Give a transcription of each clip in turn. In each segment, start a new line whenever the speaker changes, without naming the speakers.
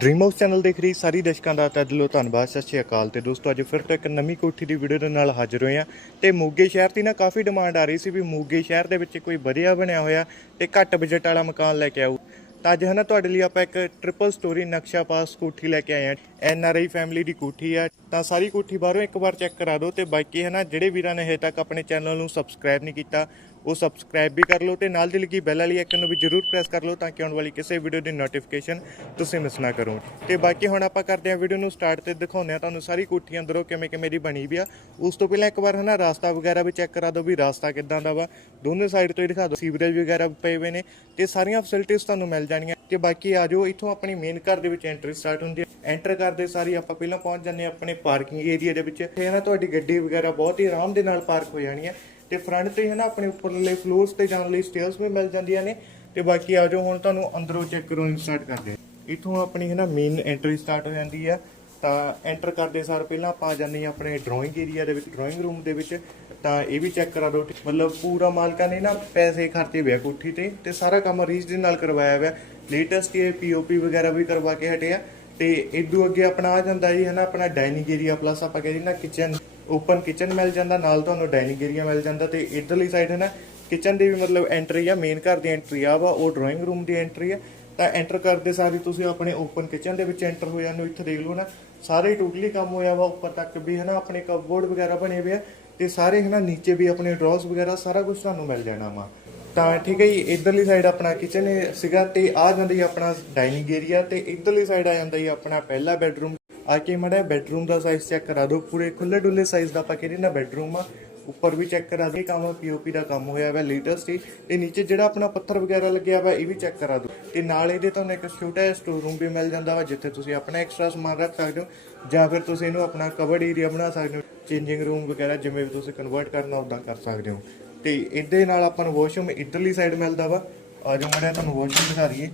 Dream house channel ਦੇਖ ਰਹੀ ਸਾਰੀ ਦਰਸ਼ਕਾਂ ਦਾ ਤਹਿ ਦਿਲੋਂ ਧੰਨਵਾਦ, ਸਤਿ ਸ਼੍ਰੀ ਅਕਾਲ। ਤੇ ਦੋਸਤੋ, ਅੱਜ ਫਿਰ ਤੋਂ ਇੱਕ ਨਵੀਂ ਕੋਠੀ ਦੀ ਵੀਡੀਓ ਦੇ ਨਾਲ ਹਾਜ਼ਰ ਹੋਏ ਆ ਤੇ ਮੋਗੇ ਸ਼ਹਿਰ ਦੀ ਨਾ ਕਾਫੀ ਡਿਮਾਂਡ ਆ ਰਹੀ ਸੀ ਵੀ ਮੋਗੇ ਸ਼ਹਿਰ ਦੇ ਵਿੱਚ ਕੋਈ ਵਧੀਆ ਬਣਿਆ ਹੋਇਆ ਤੇ ਘੱਟ ਬਜਟ ਵਾਲਾ ਮਕਾਨ ਲੈ ਕੇ ਆਓ। ਤਾਂ ਅੱਜ ਹਨਾ ਤੁਹਾਡੇ ਲਈ ਆਪਾਂ ਇੱਕ ਟ੍ਰਿਪਲ ਸਟੋਰੀ ਨਕਸ਼ਾ ਪਾਸ ਕੋਠੀ ਲੈ ਕੇ ਆਏ ਆ ਐਨ ਆਰ ਆਈ ਫੈਮਿਲੀ ਦੀ ਕੋਠੀ ਆ। ਤਾਂ ਸਾਰੀ ਕੋਠੀ ਬਾਹਰੋਂ ਇੱਕ ਵਾਰ ਚੈੱਕ ਕਰਾ ਦਿਓ ਤੇ ਬਾਕੀ ਹਨਾ ਜਿਹੜੇ ਵੀਰਾਂ ਨੇ ਹਜੇ ਤੱਕ ਆਪਣੇ ਚੈਨਲ ਨੂੰ ਸਬਸਕ੍ਰਾਈਬ ਨਹੀਂ ਕੀਤਾ ਉਹ ਸਬਸਕ੍ਰਾਈਬ ਵੀ ਕਰ ਲਓ ਤੇ ਨਾਲ ਦੀ ਲੱਗੀ ਬੈਲ ਵਾਲੀ ਆਈਕਨ ਨੂੰ ਵੀ ਜਰੂਰ ਪ੍ਰੈਸ ਕਰ ਲਓ ਤਾਂ ਕਿ ਆਉਣ ਵਾਲੀ ਕਿਸੇ ਵੀਡੀਓ ਦੀ ਨੋਟੀਫਿਕੇਸ਼ਨ ਤੁਸੀਂ ਮਿਸ ਨਾ ਕਰੋ। ਤੇ ਬਾਕੀ ਹੁਣ ਆਪਾਂ ਕਰਦੇ ਹਾਂ ਵੀਡੀਓ ਨੂੰ ਸਟਾਰਟ ਤੇ ਦਿਖਾਉਂਦੇ ਹਾਂ ਤੁਹਾਨੂੰ ਸਾਰੀ ਕੋਠੀ ਅੰਦਰੋਂ ਕਿਵੇਂ ਕਿਵੇਂ ਦੀ ਬਣੀ ਵੀ ਆ। ਉਸ ਤੋਂ ਪਹਿਲਾਂ ਇੱਕ ਵਾਰ ਹਨਾ ਰਾਸਤਾ ਵਗੈਰਾ ਵੀ ਚੈੱਕ ਕਰਾ ਦਿਓ ਵੀ ਰਾਸਤਾ ਕਿੱਦਾਂ ਦਾ ਵਾ। ਦੋਨੇ ਸਾਈਡ ਤੋਂ ਹੀ ਦਿਖਾ ਦਿਓ ਸੀਵਰੇਜ ਵਗੈਰਾ ਵੀ ਪਏ ਹੋਏ ਨੇ ਤੇ ਸਾਰੀਆਂ ਫੈਸਿਲਿਟੀਆਂ ਤੁਹਾਨੂੰ ਮਿਲ ਜਾਣਗੀਆਂ ਤੇ ਬਾਕੀ ਆ ਜਾਓ, ਇੱਥੋਂ ਆਪਣੀ ਮੇਨ ਘਰ ਦੇ ਵਿੱਚ ਐਂਟਰੀ ਸਟਾਰਟ ਹੁੰਦੀ ਹੈ ਐਂਟਰ ਕਰਦੇ ਸਾਰੀ ਆਪਾਂ ਪਹਿਲਾਂ ਪਹੁੰਚ ਜਾਂਦੇ ਹਾਂ ਆਪਣੇ ਪਾਰਕਿੰਗ ਏਰੀਆ ਦੇ ਵਿੱਚ। ਤੇ ਨਾ ਤੁਹਾਡੀ ਗੱਡੀ ਵਗੈਰਾ ਬਹੁਤ ਹੀ ਆਰਾਮ ਦੇ ਨਾਲ ਪਾਰਕ ਹੋ ਜਾਣੀ ਹੈ ਤੇ ਫਰੰਟ ਤੇ ਹੈ ਨਾ, ਆਪਣੇ ਉੱਪਰਲੇ ਫਲੋਰਸ ਤੇ ਜਾਣ ਲਈ ਸਟੇਅਰਸ ਵੀ ਮਿਲ ਜਾਂਦੀਆਂ ਨੇ। ਤੇ ਬਾਕੀ ਆ ਜਾਓ, ਹੁਣ ਤੁਹਾਨੂੰ ਅੰਦਰੋਂ ਚੈੱਕ ਕਰੋ ਸਟਾਰਟ ਕਰਦੇ ਹਾਂ ਇੱਥੋਂ ਆਪਣੀ ਹੈ ਨਾ ਮੇਨ ਐਂਟਰੀ ਸਟਾਰਟ ਹੋ ਜਾਂਦੀ ਆ ਤਾਂ ਐਂਟਰ ਕਰਦੇ ਸਾਰ ਪਹਿਲਾਂ ਆਪਾਂ ਆ ਜਾਂਦੇ ਹਾਂ ਆਪਣੇ ਡਰਾਇੰਗ ਏਰੀਆ ਦੇ ਵਿੱਚ ਡਰਾਇੰਗ ਰੂਮ ਦੇ ਵਿੱਚ। ਤਾਂ ਇਹ ਵੀ ਚੈੱਕ ਕਰਾ ਦਿਓ ਮਤਲਬ ਪੂਰਾ ਮਾਲਕਾਂ ਨੇ ਨਾ ਪੈਸੇ ਖਰਚੇ ਹੋਏ ਕੋਠੀ ਤੇ ਤੇ ਸਾਰਾ ਕੰਮ ਰੀਚ ਦੇ ਨਾਲ ਕਰਵਾਇਆ ਹੋਇਆ। ਲੇਟੈਸਟ ਇਹ ਪੀਓਪੀ ਵਗੈਰਾ ਵੀ ਕਰਵਾ ਕੇ ਹਟਿਆ ਆ। ਤੇ ਇਦੋਂ ਅੱਗੇ ਆਪਣਾ ਆ ਜਾਂਦਾ ਜੀ, ਹੈ ਨਾ, ਆਪਣਾ ਡਾਈਨਿੰਗ ਏਰੀਆ ਪਲੱਸ ਆਪਾਂ ਕਹਿੰਦੇ ਨਾ ਕਿਚਨ ਓਪਨ ਕਿਚਨ ਮਿਲ ਜਾਂਦਾ, ਨਾਲ ਤੁਹਾਨੂੰ ਡਾਈਨਿੰਗ ਏਰੀਆ ਮਿਲ ਜਾਂਦਾ ਤੇ ਇਧਰਲੀ ਸਾਈਡ ਹੈ ਨਾ, ਕਿਚਨ ਦੀ ਵੀ ਮਤਲਬ ਐਂਟਰੀ ਆ ਮੇਨ ਘਰ ਦੀ ਐਂਟਰੀ ਆ ਵਾ, ਉਹ ਡਰਾਇੰਗ ਰੂਮ ਦੀ ਐਂਟਰੀ ਆ। ਤਾਂ ਐਂਟਰ ਕਰਦੇ ਸਾਰੀ ਤੁਸੀਂ ਆਪਣੇ ਓਪਨ ਕਿਚਨ ਦੇ ਵਿੱਚ ਐਂਟਰ ਹੋ ਜਾਂਦੇ ਹੋ, ਇੱਥੇ ਦੇਖ ਲਓ ਨਾ, ਸਾਰੇ ਟੋਟਲੀ ਕੰਮ ਹੋਇਆ ਵਾ, ਉੱਪਰ ਤੱਕ ਵੀ ਹੈ ਨਾ, ਆਪਣੇ ਕਪਬੋਰਡ ਵਗੈਰਾ ਬਣੇ ਹੋਏ ਆ, ਤੇ ਸਾਰੇ ਹੈ ਨਾ, ਨੀਚੇ ਵੀ ਆਪਣੇ ਡਰਾਅਰਸ ਵਗੈਰਾ, ਸਾਰਾ ਕੁਝ ਤੁਹਾਨੂੰ ਮਿਲ ਜਾਣਾ ਵਾ। ਤਾਂ ਠੀਕ ਹੈ ਜੀ, ਇਧਰਲੀ ਸਾਈਡ ਆਪਣਾ ਕਿਚਨ ਸੀਗਾ ਤੇ ਆ ਜਾਂਦਾ ਜੀ ਆਪਣਾ ਡਾਈਨਿੰਗ ਏਰੀਆ ਤੇ ਇਧਰਲੀ ਸਾਈਡ ਆ ਜਾਂਦਾ ਜੀ ਆਪਣਾ ਪਹਿਲਾ ਬੈਡਰੂਮ ਆ ਕੇ ਮੜਾ ਬੈਡਰੂਮ ਦਾ ਸਾਈਜ਼ ਚੈੱਕ ਕਰਾ ਦਿਓ। ਪੂਰੇ ਖੁੱਲੇ ਡੁੱਲੇ ਸਾਈਜ਼ ਦਾ ਆਪਾਂ ਕਹਿੰਦੇ ਨਾ ਬੈਡਰੂਮ ਆ। ਉੱਪਰ ਵੀ ਚੈੱਕ ਕਰਾ ਦੇ ਕੰਮ ਪੀਓਪੀ ਦਾ ਕੰਮ ਹੋਇਆ ਵਾ ਲੇਟੈਸਟ ਹੀ। ਤੇ ਨੀਚੇ ਜਿਹੜਾ ਆਪਣਾ ਪੱਥਰ ਵਗੈਰਾ ਲੱਗਿਆ ਵਾ, ਇਹ ਵੀ ਚੈੱਕ ਕਰਾ ਦਿਓ। ਤੇ ਨਾਲ ਇਹਦੇ ਤੁਹਾਨੂੰ ਇੱਕ ਛੋਟਾ ਜਿਹਾ ਸਟੋਰ ਰੂਮ ਵੀ ਮਿਲ ਜਾਂਦਾ ਵਾ, ਜਿੱਥੇ ਤੁਸੀਂ ਆਪਣਾ ਐਕਸਟਰਾ ਸਮਾਨ ਰੱਖ ਸਕਦੇ ਹੋ। ਜਾਂ ਫਿਰ ਤੁਸੀਂ ਇਹਨੂੰ ਆਪਣਾ ਕਵਰਡ ਏਰੀਆ ਬਣਾ ਸਕਦੇ ਹੋ। ਚੇਂਜਿੰਗ ਰੂਮ ਵਗੈਰਾ ਜਿਵੇਂ ਵੀ ਤੁਸੀਂ ਕਨਵਰਟ ਕਰਨਾ ਉਦਾਂ ਕਰ ਸਕਦੇ ਹੋ। ਤੇ ਇਹਦੇ ਨਾਲ ਆਪਾਂ ਨੂੰ ਵਾਸ਼ਰੂਮ ਇਧਰਲੀ ਸਾਈਡ ਮਿਲਦਾ ਵਾ। ਆ ਜੋ ਮੜਿਆ ਤੁਹਾਨੂੰ ਵਾਸ਼ਰੂਮ ਦਿਖਾ ਦਈਏ।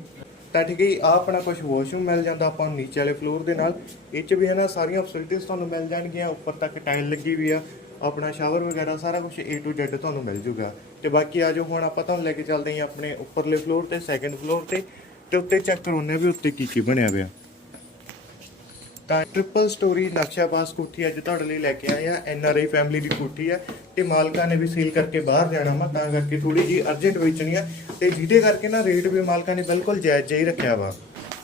ਤਾਂ ਠੀਕ ਹੈ ਜੀ ਆ ਆਪਣਾ ਕੁਝ ਵਾਸ਼ਰੂਮ ਮਿਲ ਜਾਂਦਾ ਆਪਾਂ ਨੂੰ ਨੀਚੇ ਵਾਲੇ ਫਲੋਰ ਦੇ ਨਾਲ। ਇਹ ਚ ਵੀ ਹੈ ਨਾ, ਸਾਰੀਆਂ ਫੈਸਿਲਿਟੀਆਂ ਤੁਹਾਨੂੰ ਮਿਲ ਜਾਣਗੀਆਂ, ਉੱਪਰ ਤੱਕ ਟਾਈਲ ਲੱਗੀ ਵੀ ਆ, ਆਪਣਾ ਸ਼ਾਵਰ ਵਗੈਰਾ, ਸਾਰਾ ਕੁਝ A to Z ਤੁਹਾਨੂੰ ਮਿਲ ਜੂਗਾ। ਤੇ ਬਾਕੀ ਆ ਜਾਓ, ਹੁਣ ਆਪਾਂ ਤੁਹਾਨੂੰ ਲੈ ਕੇ ਚੱਲਦੇ ਹਾਂ ਆਪਣੇ ਉੱਪਰਲੇ ਫਲੋਰ ਤੇ ਸੈਕੰਡ ਫਲੋਰ ਤੇ ਤੇ ਉੱਤੇ ਚੈੱਕ ਕਰਾਉਣੇ ਵੀ ਉੱਤੇ ਕੀ ਕੀ ਬਣਿਆ ਹੋਇਆ। ਤਾਂ ਟ੍ਰਿਪਲ ਸਟੋਰੀ ਨਕਸ਼ਾ ਪਾਸ ਕੋਠੀ ਅੱਜ ਤੁਹਾਡੇ ਲਈ ਲੈ ਕੇ ਆਏ ਆ। ਐਨ ਆਰ ਆਈ ਫੈਮਿਲੀ ਦੀ ਕੋਠੀ ਆ ਤੇ ਮਾਲਕਾਂ ਨੇ ਵੀ ਸੇਲ ਕਰਕੇ ਬਾਹਰ ਜਾਣਾ ਵਾ, ਤਾਂ ਕਰਕੇ ਥੋੜੀ ਜੀ ਅਰਜੈਂਟ ਵੇਚਣੀ ਆ ਤੇ ਜਿਹਦੇ ਕਰਕੇ ਨਾ ਰੇਟ ਵੀ ਮਾਲਕਾਂ ਨੇ ਬਿਲਕੁਲ ਜਾਇਜ਼ ਜਿਹਾ ਹੀ ਰੱਖਿਆ ਵਾ।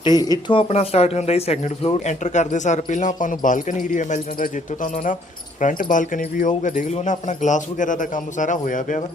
ਤੇ ਇੱਥੋਂ ਆਪਣਾ ਸਟਾਰਟ ਹੁੰਦਾ ਹੈ ਸੈਕੰਡ ਫਲੋਰ ਐਂਟਰ ਕਰਦੇ ਸਾਰ ਪਹਿਲਾਂ ਆਪਾਂ ਨੂੰ ਬਾਲਕਨੀ ਏਰੀਆ ਮਿਲ ਜਾਂਦਾ, ਜਿੱਥੋਂ ਤੁਹਾਨੂੰ ਨਾ ਫਰੰਟ ਬਾਲਕਨੀ ਵੀ ਆਊਗਾ ਦੇਖ ਲਓ ਨਾ ਆਪਣਾ ਗਲਾਸ ਵਗੈਰਾ ਦਾ ਕੰਮ ਸਾਰਾ ਹੋਇਆ ਪਿਆ ਵਾ।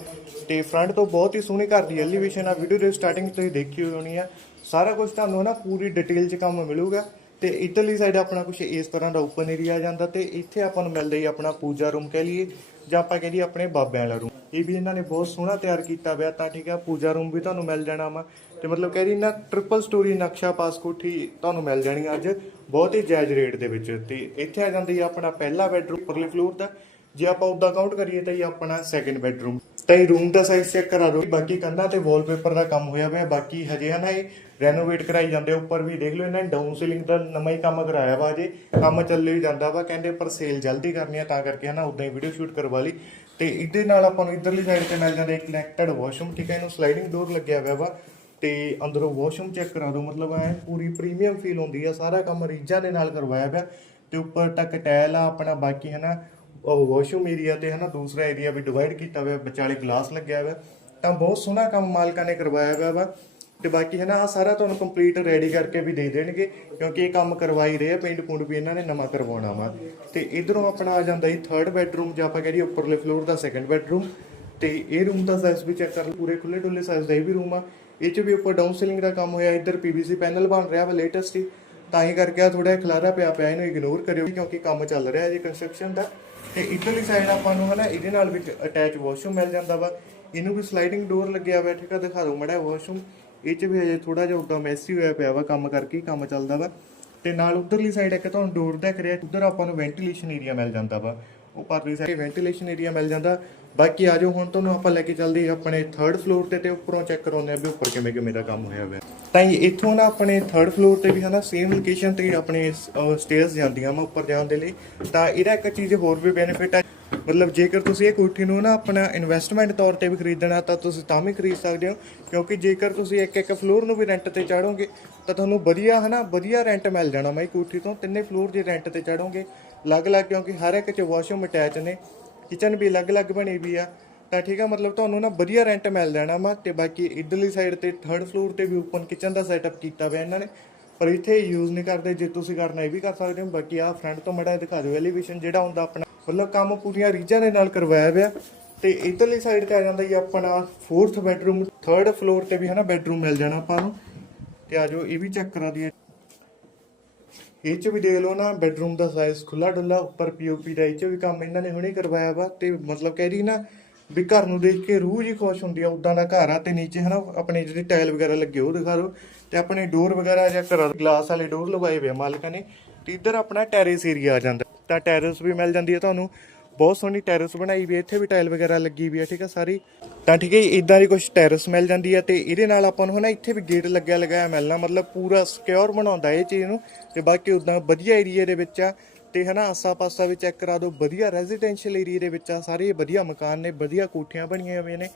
ਤੇ ਫਰੰਟ ਤੋਂ ਬਹੁਤ ਹੀ ਸੋਹਣੀ ਘਰ ਦੀ ਐਲੀਵੇਸ਼ਨ ਆ ਵੀਡੀਓ ਦੇ ਸਟਾਰਟਿੰਗ ਤੋਂ ਹੀ ਦੇਖੀ ਹੋਣੀ ਆ। ਸਾਰਾ ਕੁਝ ਤੁਹਾਨੂੰ ਨਾ ਪੂਰੀ ਡਿਟੇਲ 'ਚ ਕੰਮ ਮਿਲੂਗਾ। ਤੇ ਇਟਲੀ ਸਾਈਡ ਆਪਣਾ ਕੁਝ ਇਸ ਤਰ੍ਹਾਂ ਦਾ ਓਪਨ ਏਰੀਆ ਜਾਂਦਾ ਤੇ ਇੱਥੇ ਆਪਾਂ ਨੂੰ ਮਿਲਦਾ ਹੀ ਆਪਣਾ ਪੂਜਾ ਰੂਮ ਕਹਿ ਲਈਏ, ਜਾਂ ਆਪਾਂ ਕਹਿ ਲਈਏ ਆਪਣੇ ਬਾਬਿਆਂ ਵਾਲਾ ਰੂਮ ਇਹ ਵੀ ਇਹਨਾਂ ਨੇ ਬਹੁਤ ਸੋਹਣਾ ਤਿਆਰ ਕੀਤਾ ਹੋਇਆ ਤਾਂ ਠੀਕ ਆ, ਪੂਜਾ ਰੂਮ ਵੀ ਤੁਹਾਨੂੰ ਮਿਲ ਜਾਣਾ ਵਾ। ਤੇ ਮਤਲਬ ਕਹਿ ਰਹੀ ਨਾ ਟ੍ਰਿਪਲ ਸਟੋਰੀ ਨਕਸ਼ਾ ਪਾਸ ਕੋਠੀ ਤੁਹਾਨੂੰ ਮਿਲ ਜਾਣੀ ਆ ਅੱਜ, ਬਹੁਤ ਹੀ ਜਾਇਜ਼ ਰੇਟ ਦੇ ਵਿੱਚ। ਤੇ ਇੱਥੇ ਆ ਜਾਂਦੀ ਆ ਆਪਣਾ ਪਹਿਲਾ ਬੈਡਰੂਮ ਉੱਪਰਲੇ ਫਲੋਰ ਦਾ। ਜੇ ਆਪਾਂ ਉਦਾਂ ਕਾਊਂਟ ਕਰੀਏ ਤਾਂ ਇਹ ਆਪਣਾ ਸੈਕੰਡ ਬੈਡਰੂਮ ਤਾਂ ਇਹ ਰੂਮ ਦਾ ਸਾਈਜ਼ ਚੈੱਕ ਕਰਾ ਦਿਓ ਬਾਕੀ ਕੰਧਾਂ ਤੇ ਵਾਲਪੇਪਰ ਦਾ ਕੰਮ ਹੋਇਆ ਹੋਇਆ ਬਾਕੀ ਹਜੇ ਹਨਾ ਇਹ ਰੈਨੋਵੇਟ ਕਰਾਈ ਜਾਂਦੇ ਉੱਪਰ ਵੀ ਦੇਖ ਲਓ ਇਹਨਾਂ ਨੇ ਡਾਊਨ ਸੀਲਿੰਗ ਦਾ ਨਵਾਂ ਹੀ ਕੰਮ ਕਰਾਇਆ ਵਾ ਜੇ ਕੰਮ ਚੱਲੇ ਵੀ ਜਾਂਦਾ ਵਾ, ਕਹਿੰਦੇ ਪਰ ਸੇਲ ਜਲਦੀ ਕਰਨੀ ਆ, ਤਾਂ ਕਰਕੇ ਹਨਾ ਉਦਾਂ ਹੀ ਵੀਡੀਓ ਸ਼ੂਟ ਕਰਵਾ ਲਈ। ਤੇ ਇਹਦੇ ਨਾਲ ਆਪਾਂ ਨੂੰ ਇਧਰਲੀ ਸਾਈਡ ਤੇ ਮਿਲ ਜਾਂਦਾ ਇੱਕ ਕਨੈਕਟਡ ਵਾਸ਼ਰੂਮ ਠੀਕ ਹੈ, ਇਹਨੂੰ ਸਲਾਈਡਿੰਗ ਡੋਰ ਲੱਗਿਆ ਹੋਇਆ ਵਾ। ਤੇ ਅੰਦਰੋਂ ਵਾਸ਼ਰੂਮ ਚੈੱਕ ਕਰਾ ਦਿਓ, ਮਤਲਬ ਐ ਪੂਰੀ ਪ੍ਰੀਮੀਅਮ ਫੀਲ ਹੁੰਦੀ ਆ। ਸਾਰਾ ਕੰਮ ਰੀਜਾਂ ਦੇ ਨਾਲ ਕਰਵਾਇਆ ਪਿਆ। ਤੇ ਉੱਪਰ ਤੱਕ ਟਾਇਲ ਆ, ਆਪਣਾ ਬਾਕੀ ਹਨਾ ਉਹ ਵਾਸ਼ਰੂਮ ਏਰੀਆ ਤੇ ਹਨਾ, ਦੂਸਰਾ ਏਰੀਆ ਵੀ ਡਿਵਾਈਡ ਕੀਤਾ ਹੋਇਆ, ਵਿਚਾਲੇ ਗਲਾਸ ਲੱਗਿਆ ਹੋਇਆ, ਤਾਂ ਬਹੁਤ ਸੋਹਣਾ ਕੰਮ ਮਾਲਕਾਂ ਨੇ ਕਰਵਾਇਆ ਹੋਇਆ ਵਾ। ਤੇ ਬਾਕੀ ਹੈ ਨਾ ਆਹ ਸਾਰਾ ਤੁਹਾਨੂੰ ਕੰਪਲੀਟ ਰੈਡੀ ਕਰਕੇ ਵੀ ਦੇ ਦੇਣਗੇ, ਕਿਉਂਕਿ ਇਹ ਕੰਮ ਕਰਵਾਈ ਰਹੇ ਆ, ਪਿੰਡ ਪੁੰਡ ਵੀ ਇਹਨਾਂ ਨੇ ਨਵਾਂ ਕਰਵਾਉਣਾ ਵਾ। ਤੇ ਇਧਰੋਂ ਆਪਣਾ ਆ ਜਾਂਦਾ ਜੀ ਥਰਡ ਬੈਡਰੂਮ ਜਾਂ ਆਪਾਂ ਕਹਿੰਦੇ ਉੱਪਰਲੇ ਫਲੋਰ ਦਾ ਸੈਕੰਡ ਬੈਡਰੂਮ ਤੇ ਇਹ ਰੂਮ ਦਾ ਸਾਈਜ਼ ਵੀ ਚੈੱਕ ਕਰ ਲਓ, ਪੂਰੇ ਖੁੱਲੇ ਡੁੱਲੇ ਸਾਈਜ਼ ਦਾ ਇਹ ਵੀ ਰੂਮ ਆ। ਇਹ ਚ ਵੀ ਉੱਪਰ ਡਾਊਨ ਸੀਲਿੰਗ ਦਾ ਕੰਮ ਹੋਇਆ, ਇੱਧਰ ਪੀਵੀਸੀ ਪੈਨਲ ਬਣ ਰਿਹਾ ਵਾ ਲੇਟੈਸਟ ਹੀ। ਤਾਂ ਹੀ ਕਰਕੇ ਆ ਥੋੜਾ ਖਲਾਰਾ ਪਿਆ ਪਿਆ, ਇਹਨੂੰ ਇਗਨੋਰ ਕਰਿਓ, ਕਿਉਂਕਿ ਕੰਮ ਚੱਲ ਰਿਹਾ ਹੈ ਜੀ ਕੰਸਟਰਕਸ਼ਨ ਦਾ। ਤੇ ਇਧਰਲੀ ਸਾਈਡ ਆਪਾਂ ਨੂੰ ਹਨਾ, ਇਹਦੇ ਨਾਲ ਵੀ ਅਟੈਚ ਵਾਸ਼ਰੂਮ ਮਿਲ ਜਾਂਦਾ ਵਾ। ਇਹਨੂੰ ਵੀ ਸਲਾਈਡਿੰਗ ਡੋਰ ਲੱਗਿਆ ਹੋਇਆ, ਠੀਕ ਆ, ਦਿਖਾ ਦਿਓ ਮੜਾ ਵਾਸ਼ਰੂਮ ਇਹ ਚ ਵੀ ਹਜੇ ਥੋੜਾ ਜਿਹਾ ਉਦਾਂ ਮੈਸੀ ਹੋਇਆ ਪਿਆ ਵਾ, ਕੰਮ ਕਰਕੇ ਹੀ ਕੰਮ ਚੱਲਦਾ ਵਾ। ਤੇ ਨਾਲ ਉਧਰਲੀ ਸਾਈਡ ਇੱਕ ਤੁਹਾਨੂੰ ਡੋਰ ਦਿਖ ਰਿਹਾ ਉਧਰ ਆਪਾਂ ਨੂੰ ਵੈਂਟੀਲੇਸ਼ਨ ਏਰੀਆ ਮਿਲ ਜਾਂਦਾ ਵਾ। ਉਹ ਪਰਲੀ ਸਾਈਡ ਵੈਂਟੀਲੇਸ਼ਨ ਏਰੀਆ ਮਿਲ ਜਾਂਦਾ। ਬਾਕੀ ਆ ਜਾਓ, ਹੁਣ ਤੁਹਾਨੂੰ ਆਪਾਂ ਲੈ ਕੇ ਚੱਲਦੇ ਆਪਣੇ ਥਰਡ ਫਲੋਰ ਤੇ ਤੇ ਉੱਪਰੋਂ ਚੈੱਕ ਕਰਾਉਂਦੇ ਆ ਵੀ ਉੱਪਰ ਕਿਵੇਂ ਕਿਵੇਂ ਦਾ ਕੰਮ ਹੋਇਆ ਹੋਇਆ। ਤਾਂ ਇੱਥੋਂ ਨਾ ਆਪਣੇ ਥਰਡ ਫਲੋਰ ਤੇ ਵੀ ਹਨਾ ਸੇਮ ਲੋਕੇਸ਼ਨ ਤੇ ਆਪਣੇ ਸਟੇਅਰਸ ਜਾਂਦੀਆਂ ਵਾ ਉੱਪਰ ਜਾਣ ਦੇ ਲਈ। ਤਾਂ ਇਹਦਾ ਇੱਕ ਚੀਜ਼ ਹੋਰ ਵੀ ਬੈਨੀਫਿਟ ਹੈ ਮਤਲਬ ਜੇਕਰ ਤੁਸੀਂ ਇਹ ਕੋਠੀ ਨੂੰ ਨਾ ਆਪਣਾ ਇਨਵੈਸਟਮੈਂਟ ਤੌਰ ਤੇ ਵੀ ਖਰੀਦਣਾ, ਤਾਂ ਤੁਸੀਂ ਤਾਂ ਵੀ ਖਰੀਦ ਸਕਦੇ ਹੋ। ਕਿਉਂਕਿ ਜੇਕਰ ਤੁਸੀਂ ਇੱਕ ਇੱਕ ਫਲੋਰ ਨੂੰ ਵੀ ਰੈਂਟ ਤੇ ਚਾੜੋਗੇ, ਤਾਂ ਤੁਹਾਨੂੰ ਵਧੀਆ ਹਨਾ, ਵਧੀਆ ਰੈਂਟ ਮਿਲ ਜਾਣਾ ਮੈਂ ਕੋਠੀ ਤੋਂ। ਤਿੰਨੇ ਫਲੋਰ ਦੇ ਰੈਂਟ ਤੇ ਚਾੜੋਗੇ ਅਲੱਗ-ਅਲੱਗ ਕਿਉਂਕਿ ਹਰ ਇੱਕ ਚ ਵਾਸ਼ਰੂਮ ਅਟੈਚ ਨੇ ਕਿਚਨ ਵੀ ਅਲੱਗ-ਅਲੱਗ ਬਣੀ ਵੀ ਆ। ਤਾਂ ਠੀਕ ਆ, ਮਤਲਬ ਤੁਹਾਨੂੰ ਨਾ ਵਧੀਆ ਰੈਂਟ ਮਿਲ ਜਾਣਾ ਵਾ ਤੇ ਬਾਕੀ ਇਧਰਲੀ ਸਾਈਡ ਤੇ ਥਰਡ ਫਲੋਰ ਤੇ ਵੀ ਓਪਨ ਕਿਚਨ ਦਾ ਸੈਟਅਪ ਕੀਤਾ ਹੋਇਆ ਇਹਨਾਂ ਨੇ। ਪਰ ਇੱਥੇ ਯੂਜ਼ ਨਹੀਂ ਕਰਦੇ, ਜੇ ਤੁਸੀਂ ਕਰਨਾ ਇਹ ਵੀ ਕਰ ਸਕਦੇ ਹੋ। ਬਾਕੀ ਆ ਫਰੰਟ ਤੋਂ ਮੜਾ ਦਿਖਾ ਦਿਓ ਐਲੀਵੇਸ਼ਨ ਜਿਹੜਾ ਹੁੰਦਾ ਆਪਣਾ। ਮਤਲਬ ਕੰਮ ਪੂਰੀਆਂ ਰੀਜਾਂ ਦੇ ਨਾਲ ਕਰਵਾਇਆ ਹੋਇਆ। ਤੇ ਇਧਰਲੀ ਸਾਈਡ ਤੇ ਆ ਜਾਂਦਾ ਜੀ ਆਪਣਾ 4th ਬੈਡਰੂਮ 3rd ਫਲੋਰ ਤੇ ਵੀ ਹਨਾ ਬੈਡਰੂਮ ਮਿਲ ਜਾਣਾ ਆਪਾਂ ਨੂੰ। ਤੇ ਆ ਜਾਓ, ਇਹ ਵੀ ਚੈੱਕ ਕਰਾ ਦਈਏ। ਇਹ ਚ ਵੀ ਦੇਖ ਲਓ ਨਾ ਬੈਡਰੂਮ ਦਾ ਸਾਈਜ਼ ਖੁੱਲਾ ਡੁੱਲਾ ਉੱਪਰ ਪੀਓਪੀ ਦਾ ਇਹ ਚ ਵੀ ਕੰਮ ਇਹਨਾਂ ਨੇ ਹੁਣੇ ਕਰਵਾਇਆ ਵਾ ਤੇ ਮਤਲਬ ਕਹਿ ਰਹੀ ਨਾ ਵੀ ਘਰ ਨੂੰ ਦੇਖ ਕੇ ਰੂਹ ਜੀ ਖੁਸ਼ ਹੁੰਦੀ ਆ ਉਦਾਂ ਦਾ ਘਰ ਆ ਤੇ ਨੀਚੇ ਹਨਾ ਆਪਣੇ ਜਿਹੜੇ ਟਾਇਲ ਵਗੈਰਾ ਲੱਗੇ ਉਹ ਦਿਖਾ ਦਿਓ ਤੇ ਆਪਣੇ ਡੋਰ ਵਗੈਰਾ ਜਾਂ ਘਰ ਗਲਾਸ ਵਾਲੇ ਡੋਰ ਲਗਾਏ ਹੋਏ ਆ ਮਾਲਕਾਂ ਨੇ ਤੇ ਇੱਧਰ ਆਪਣਾ ਟੈਰੇਸ ਏਰੀਆ ਆ ਜਾਂਦਾ। ਤਾਂ ਟੈਰੇਸ ਵੀ ਮਿਲ ਜਾਂਦੀ ਹੈ ਤੁਹਾਨੂੰ। ਬਹੁਤ ਸੋਹਣੀ ਟੈਰੇਸ ਬਣਾਈ ਵੀ ਹੈ, ਇੱਥੇ ਵੀ ਟਾਇਲ ਵਗੈਰਾ ਲੱਗੀ ਵੀ ਹੈ, ਠੀਕ ਆ ਸਾਰੀ। ਤਾਂ ਠੀਕ ਹੈ ਇਦਾਂ ਦੀ ਕੁਝ ਟੈਰੇਸ ਮਿਲ ਜਾਂਦੀ ਹੈ ਤੇ ਇਹਦੇ ਨਾਲ ਆਪਾਂ ਨੂੰ ਹਨਾ ਇੱਥੇ ਵੀ ਗੇਟ ਲੱਗਿਆ ਲਗਾਇਆ ਮਿਲਣਾ ਮਤਲਬ ਪੂਰਾ ਸਿਕਿਉਰ ਬਣਾਉਂਦਾ ਇਹ ਚੀਜ਼ ਨੂੰ ਤੇ ਬਾਕੀ ਉਦਾਂ ਵਧੀਆ ਏਰੀਆ ਦੇ ਵਿੱਚ ਆ ਤੇ ਹਨਾ ਆਸਾ ਪਾਸਾ ਵੀ ਚੈੱਕ ਕਰਾ ਦਿਓ, ਵਧੀਆ ਰੈਜ਼ੀਡੈਂਸ਼ੀਅਲ ਏਰੀਆ ਦੇ ਵਿੱਚ ਆ, ਸਾਰੇ ਵਧੀਆ ਮਕਾਨ ਨੇ, ਵਧੀਆ ਕੋਠੀਆਂ ਬਣੀਆਂ ਹੋਈਆਂ ਨੇ।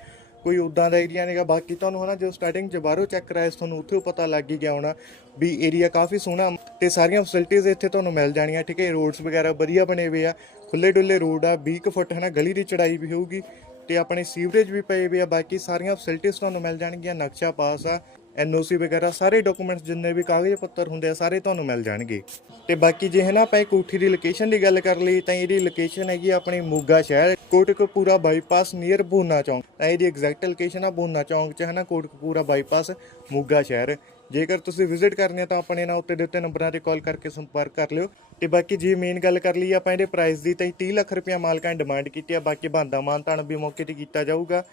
ਕੋਈ ਉਦਾਂ ਦਾ ਏਰੀਆ ਨਹੀਂਗਾ। ਬਾਕੀ ਤੁਹਾਨੂੰ ਹਨਾ, ਜੋ ਸਟਾਰਟਿੰਗ ਚ ਬਾਹਰੋਂ ਚੈੱਕ ਕਰਾਇਆ ਸੀ, ਤੁਹਾਨੂੰ ਉੱਥੇ ਪਤਾ ਲੱਗ ਹੀ ਗਿਆ ਹੋਣਾ ਵੀ ਏਰੀਆ ਕਾਫੀ ਸੋਹਣਾ। ਤੇ ਸਾਰੀਆਂ ਫੈਸਿਲਿਟੀਆਂ ਇੱਥੇ ਤੁਹਾਨੂੰ ਮਿਲ ਜਾਣੀਆਂ, ਠੀਕ ਹੈ? ਰੋਡਸ ਵਗੈਰਾ ਵਧੀਆ ਬਣੇ ਹੋਏ ਆ। ਖੁੱਲੇ ਡੁੱਲੇ ਰੋਡ ਆ 20 ਕੁ ਫੁੱਟ ਹਨਾ, ਗਲੀ ਦੀ ਚੜਾਈ ਵੀ ਹੋਊਗੀ। ਤੇ ਆਪਣੇ ਸੀਵਰੇਜ ਵੀ ਪਏ ਹੋਏ ਆ। ਬਾਕੀ ਸਾਰੀਆਂ ਫੈਸਿਲਿਟੀਆਂ ਤੁਹਾਨੂੰ ਮਿਲ ਜਾਣਗੀਆਂ, ਨਕਸ਼ਾ ਪਾਸ ਆ। ਐਨਓਸੀ ਵਗੈਰਾ ਸਾਰੇ ਡਾਕੂਮੈਂਟਸ ਜਿੰਨੇ ਵੀ ਕਾਗਜ਼ ਪੱਤਰ ਹੁੰਦੇ ਆ, ਸਾਰੇ ਤੁਹਾਨੂੰ ਮਿਲ ਜਾਣਗੇ। ਤੇ ਬਾਕੀ ਜੇ ਹੈ ਨਾ, ਆਪਾਂ ਇਹ ਕੋਠੀ ਦੀ ਲੋਕੇਸ਼ਨ ਦੀ ਗੱਲ ਕਰ ਲਈ ਤਾਂ ਇਹਦੀ ਲੋਕੇਸ਼ਨ ਹੈਗੀ ਆ ਆਪਣੀ ਮੋਗਾ ਸ਼ਹਿਰ, ਕੋਟਕਪੂਰਾ ਬਾਈਪਾਸ ਨੀਅਰ ਬੂਨਾ ਚੌਂਕ। ਤਾਂ ਇਹਦੀ ਐਗਜ਼ੈਕਟ ਲੋਕੇਸ਼ਨ ਆ ਬੂਨਾ ਚੌਂਕ 'ਚ, ਹੈ ਨਾ, ਕੋਟਕਪੂਰਾ ਬਾਈਪਾਸ ਮੋਗਾ ਸ਼ਹਿਰ। ਜੇਕਰ ਤੁਸੀਂ ਵਿਜ਼ਿਟ ਕਰਨੀ ਆ ਤਾਂ ਆਪਣੇ ਨਾਲ ਉੱਤੇ ਦਿੱਤੇ ਨੰਬਰਾਂ ਤੇ ਕਾਲ ਕਰਕੇ ਸੰਪਰਕ ਕਰ ਲਿਓ। ਤੇ ਬਾਕੀ ਜੇ ਮੇਨ ਗੱਲ ਕਰ ਲਈ ਆਪਾਂ ਇਹਦੇ ਪ੍ਰਾਈਸ ਦੀ ਤਾਂ 30 ਲੱਖ ਰੁਪਇਆ ਮਾਲਕਾਂ ਨੇ ਡਿਮਾਂਡ ਕੀਤੀ ਆ, ਬਾਕੀ ਬੰਦਾ ਮਾਨਤਾਨ ਵੀ ਮੌਕੇ ਤੇ ਕੀਤਾ ਜਾਊਗਾ।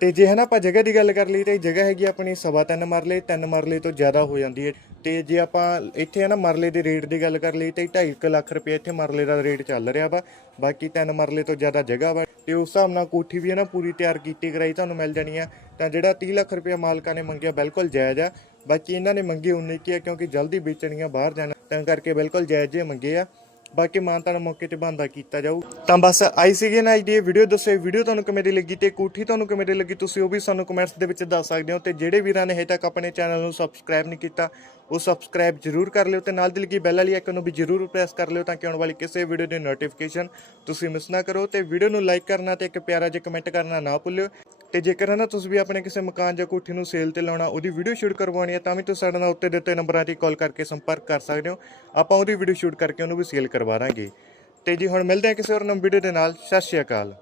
ਤੇ ਜੇ ਹਨਾ ਆਪਾਂ ਜਗ੍ਹਾ ਦੀ ਗੱਲ ਕਰ ਲਈ ਤਾਂ ਇਹ ਜਗ੍ਹਾ ਹੈਗੀ ਆਪਣੀ ਸਵਾ ਤਿੰਨ ਮਰਲੇ ਤਿੰਨ ਮਰਲੇ ਤੋਂ ਜ਼ਿਆਦਾ ਹੋ ਜਾਂਦੀ ਹੈ। ਤੇ ਜੇ ਆਪਾਂ ਇੱਥੇ ਹਨਾ ਮਰਲੇ ਦੇ ਰੇਟ ਦੀ ਗੱਲ ਕਰ ਲਈ ਤਾਂ 2.5 ਲੱਖ ਰੁਪਏ ਇੱਥੇ ਮਰਲੇ ਦਾ ਰੇਟ ਚੱਲ ਰਿਹਾ ਵਾ। ਬਾਕੀ ਤਿੰਨ ਮਰਲੇ ਤੋਂ ਜ਼ਿਆਦਾ ਜਗ੍ਹਾ ਵਾ। ਤੇ ਉਸ ਹਿਸਾਬ ਨਾਲ ਕੋਠੀ ਵੀ ਹੈ ਨਾ ਪੂਰੀ ਤਿਆਰ ਕੀਤੀ ਕਰਾਈ ਤੁਹਾਨੂੰ ਮਿਲ ਜਾਣੀ ਆ। ਤਾਂ ਜਿਹੜਾ 30 ਲੱਖ ਰੁਪਏ ਮਾਲਕਾਂ ਨੇ ਮੰਗਿਆ ਬਿਲਕੁਲ ਜਾਇਜ਼ ਆ। ਬਾਕੀ ਇਹਨਾਂ ਨੇ ਮੰਗੀ ਉਨੇ ਕੀ ਆ ਕਿਉਂਕਿ ਜਲਦੀ ਵੇਚਣੀਆਂ ਬਾਹਰ ਜਾਣਾ। ਤਾਂ ਕਰਕੇ ਬਿਲਕੁਲ ਜਾਇਜ਼ ਜੇ ਮੰਗੇ ਆ। ਬਾਕੀ ਮਾਨਤਾ ਮਾਨਤਾਨ ਮੌਕੇ ਤੇ ਬੰਦਾ ਕੀਤਾ ਜਾਊ। ਤਾਂ ਬਸ ਆਈ ਸੀਗੀ ਨਾ ਆਈਡੀ ਵੀਡੀਓ ਦੱਸੋ ਵੀਡੀਓ ਤੁਹਾਨੂੰ ਕਿਵੇਂ ਦੀ ਲੱਗੀ ਤੇ ਕੋਠੀ ਤੁਹਾਨੂੰ ਕਿਵੇਂ ਦੀ ਲੱਗੀ ਤੁਸੀਂ ਉਹ ਵੀ ਸਾਨੂੰ ਕਮੈਂਟਸ ਦੇ ਵਿੱਚ ਦੱਸ ਸਕਦੇ ਹੋ ਤੇ ਜਿਹੜੇ ਵੀਰਾਂ ਨੇ ਹਜੇ ਤੱਕ ਆਪਣੇ ਚੈਨਲ ਨੂੰ ਸਬਸਕ੍ਰਾਈਬ ਨਹੀਂ ਕੀਤਾ, ਉਹ ਸਬਸਕ੍ਰਾਈਬ ਜਰੂਰ ਕਰ ਲਿਓ ਤੇ ਨਾਲ ਦੀ ਲੱਗੀ ਬੈਲ ਵਾਲੀ ਆਈਕਨ ਨੂੰ ਵੀ ਜਰੂਰ ਪ੍ਰੈਸ ਕਰ ਲਿਓ ਤਾਂ ਕਿ ਆਉਣ ਵਾਲੀ ਕਿਸੇ ਵੀਡੀਓ ਦੀ ਨੋਟੀਫਿਕੇਸ਼ਨ ਤੁਸੀਂ ਮਿਸ ਨਾ ਕਰੋ ਤੇ ਵੀਡੀਓ ਨੂੰ ਲਾਈਕ ਕਰਨਾ ਤੇ ਇੱਕ ਪਿਆਰਾ ਜਿਹਾ ਕਮੈਂਟ ਕਰਨਾ ਨਾ ਭੁੱਲਿਓ। ਤੇ ਜੇਕਰ ਨਾ ਤੁਸੀਂ ਵੀ ਆਪਣੇ ਕਿਸੇ ਮਕਾਨ ਜਾਂ ਕੋਠੀ ਨੂੰ ਸੇਲ ਤੇ ਲਾਉਣਾ, ਉਹਦੀ ਵੀਡੀਓ ਸ਼ੂਟ ਕਰਵਾਉਣੀ ਹੈ, ਤਾਂ ਵੀ ਤੁਸੀਂ ਸਾਡੇ ਨਾਲ ਉੱਤੇ ਦਿੱਤੇ ਨੰਬਰਾਂ ਤੇ ਕਾਲ ਕਰਕੇ ਸੰਪਰਕ ਕਰ ਸਕਦੇ ਹੋ। ਆਪਾਂ ਉਹਦੀ ਵੀਡੀਓ ਸ਼ੂਟ ਕਰਕੇ ਉਹਨੂੰ ਵੀ ਸੇਲ ਕਰਵਾ ਦਾਂਗੇ। ਤੇ ਜੀ ਹੁਣ ਮਿਲਦੇ ਹਾਂ ਕਿਸੇ ਹੋਰ ਨਵੀਂ ਵੀਡੀਓ ਦੇ ਨਾਲ। ਸਤਿ ਸ਼੍ਰੀ ਅਕਾਲ।